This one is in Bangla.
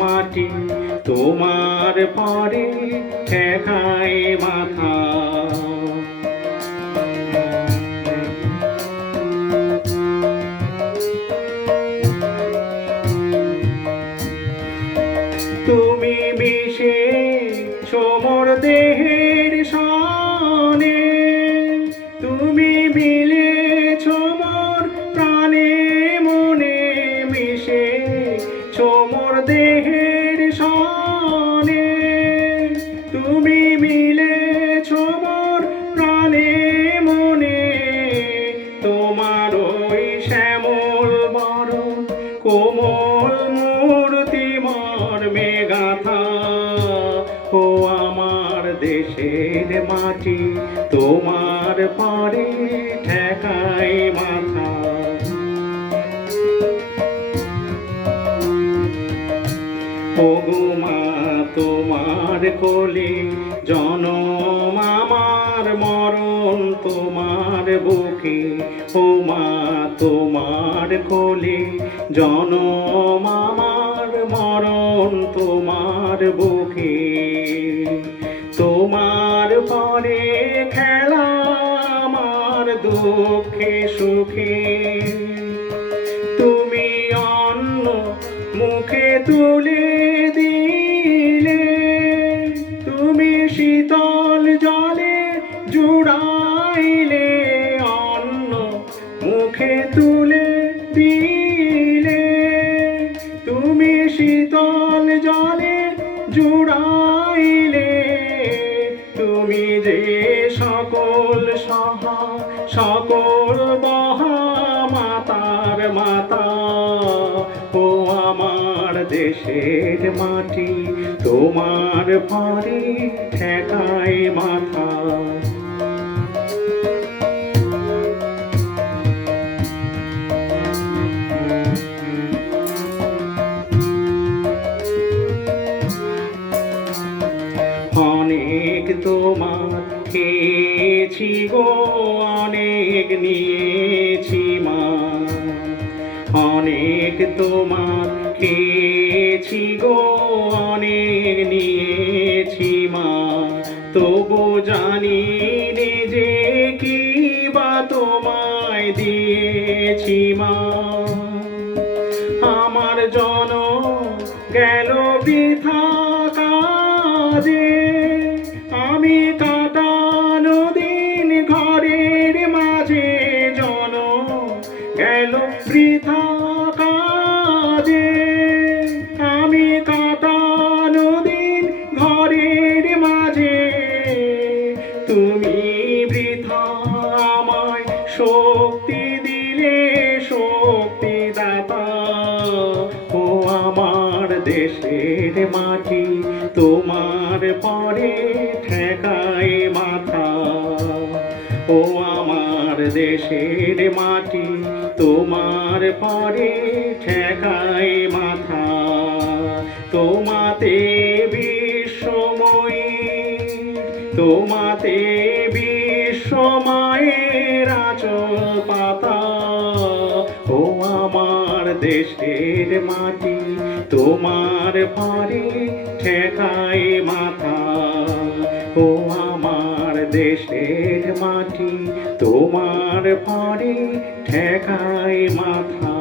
মাটি তোমার পরে ঠেকায় মাথা। তুমি বিশে সমর দেহের দেশের মাটি, তোমার পরে ঠেকাই মাথা। ওগো তোমার কোলে জনম আমার মরণ তোমার বুকে। ও মা, তোমার কোলে জনম আমার মরণ তোমার বুকে। পরে খেলা আমার দুঃখে সুখে। তুমি অন্ন মুখে তুলে দিলে, তুমি শীতল জলে জুড়াইলে অন্ন মুখে তুলে দিলে, তুমি শীতল জলে জুড়াইলে তুমি যে সকল সহা, সকল বহা মাতার মাতা, ও আমার দেশের মাটি, তোমার পরে ঠেকায় মাথা। তোমার খেয়েছি গো, অনেক নিয়েছি মা। অনেক তোমার খেয়েছি গো, অনেক নিয়েছি মা। তবু জানি যে কি বা তোমায় দিয়েছি মা। আমার জন গেল বৃথা শক্তি দিলে, শক্তি দাতা। ও আমার দেশের মাটি, তোমার পরে ঠেকাই মাথা। ও আমার দেশের মাটি, তোমার পরে ঠেকাই মাথা। তোমাতে বিশ্বময়ী, তোমাতে বিশ্বমায়ের দেশের মাটি তোমার পারে ঠেকাই মাথা। ও আমার দেশের মাটি তোমার পারে ঠেকাই মাথা।